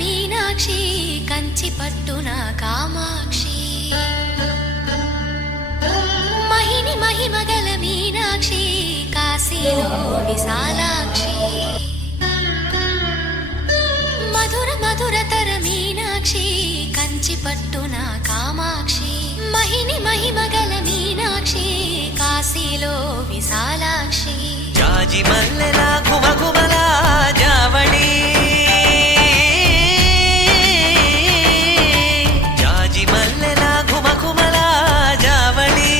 మీనాక్షి కంచి పట్టున కామాక్షి మహిని మహిమగల మీనాక్షి కాశీలో విశాలాక్షి మధుర మధురతర మీనాక్షి కంచి పట్టున కామాక్షి మహిని మహిమగల మీనాక్షి కాశీలో విశాలాక్షి జాజి మల్లెల ఘుమఘుమల జావళి జాజి మల్లెల ఘుమఘుమల జావళి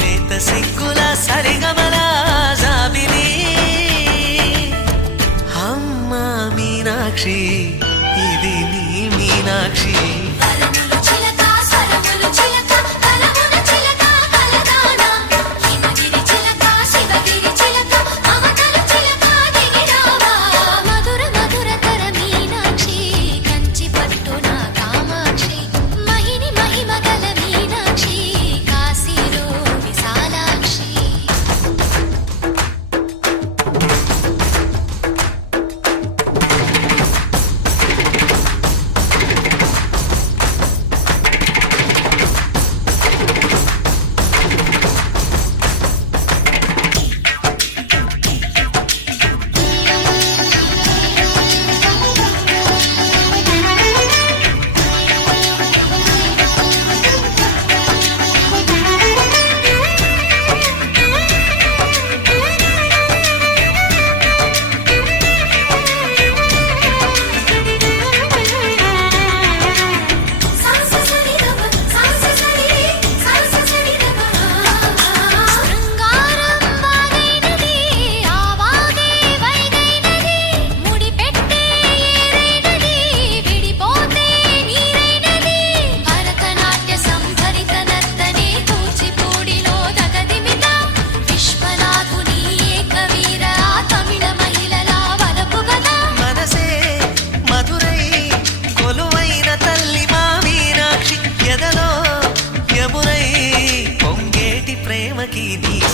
లేత సిగ్గుల సరిగమల జాబిలి అమ్మ మీనాక్షి ఇది నీ మీనాక్షి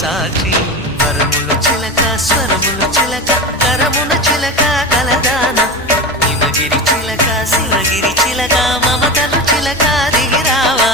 సాక్షి వరముల చిలక స్వరముల చిలక కరమున చిలక కలదాన హిమగిరి చిలక శివగిరి చిలక మమతలు చిలక దిగిరావా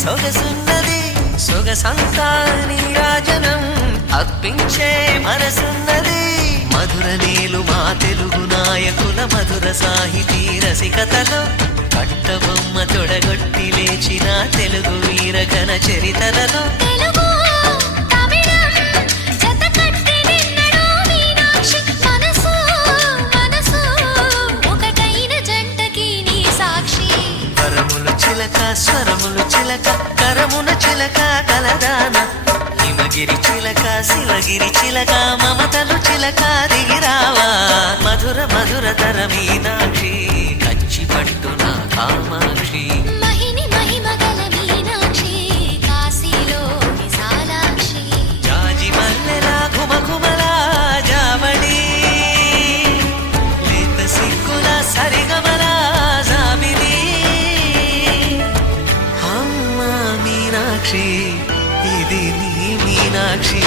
సొగసున్నది సొగసంతా నీరాజనం అర్పించే మనసున్నది మధుర నీలు మా తెలుగు నాయకుల మధుర సాహితీ రసికతలో కట్టబొమ్మ తొడగొట్టి లేచిన తెలుగు వీరగణ చరితలలో స్వరములు చిలక కరమున చిలక కలదాన హిమగిరి చిలక శివగిరి చిలక మమతలు చిలక దిగిరావా మధుర మధుర తర మీనాక్షి కంచి పట్టున కామాక్షి మహిని మహిమగల మీనాక్షి కాశీలో విశాలాక్షి జాజి మల్లెల ఘుమఘుమల జావళి లేత సిగ్గుల సరిగమల జాబిలి మీనాక్షి ఇది నీ మీనాక్షి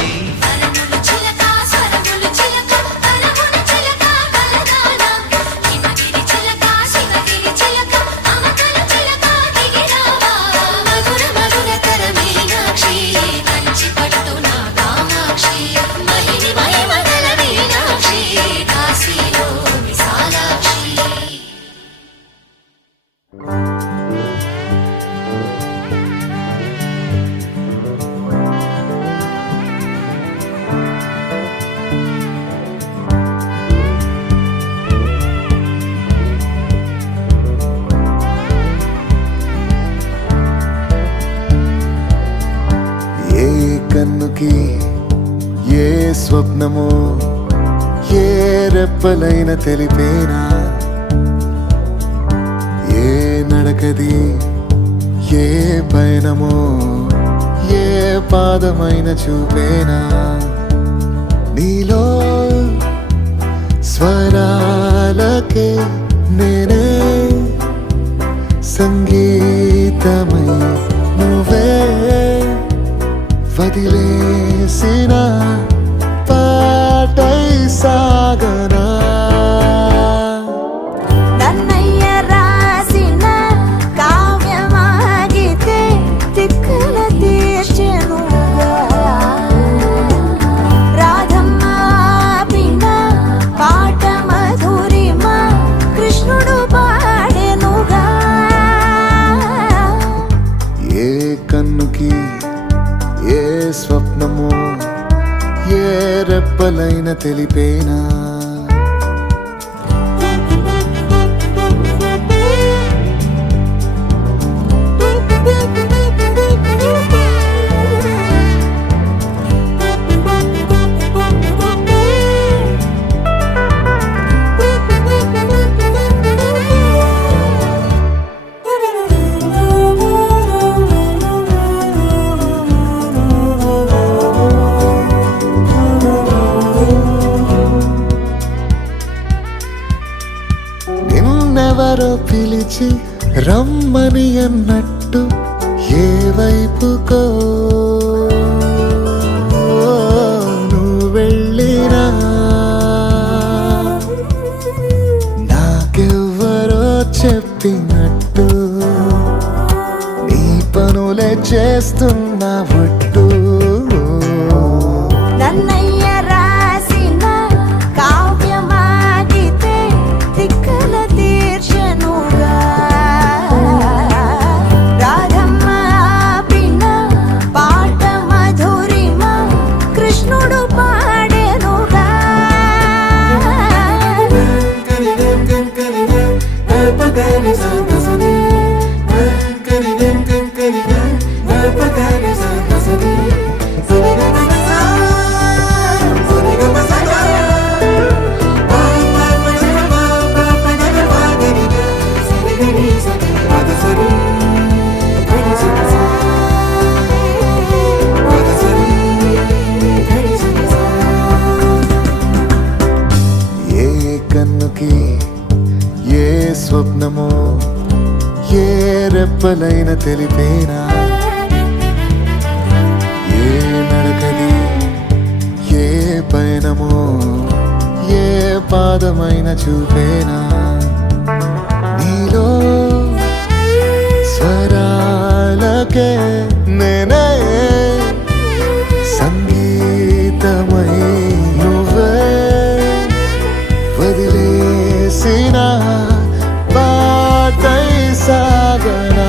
స్వప్నమో ఏ రెప్పలైన తెలిపేనా, ఏ నడకది ఏ పయనమో ఏ పాదమైన చూపేనా, నీలో స్వరాలకే నేనే సంగీతమై నువ్వే వదిలేసిన పాటై సాగనా. నన్నయ్య రాసిన కావ్యమాగితే తిక్కల తీర్చెనుగా, రాధమ్మ ఆపిన పాట మధురిమ కృష్ణుడు పాడెనుగా. ఏ కన్నుకి ఏ స్వప్నమో ఏ రెప్పలైన తెలిపేనా. నిన్నెవరో పిలిచి రమ్మని అన్నట్టు ఏ వైపుకో నువ్వు వెళ్ళినా, నాకెవ్వరో చెప్పినట్టు నీ పనులే చేస్తున్నా ఒట్టు. నన్నయ్య రాసిన కావ్యమాగితే తిక్కల తీర్చెనుగా, రాధమ్మ ఆపిన పాట మధురిమ కృష్ణుడు పాడెనుగా. ఏ కన్నుకి ఏ స్వప్నమో ఏ రెప్పలైన తెలిపేనా, ఏ నడకది ఏ పయనమో ఏ పాదమైన చూపేనా, నీలో స్వరాలకే నేనే సంగీతమై నువ్వే వదిలేసిన పాటై సాగనా.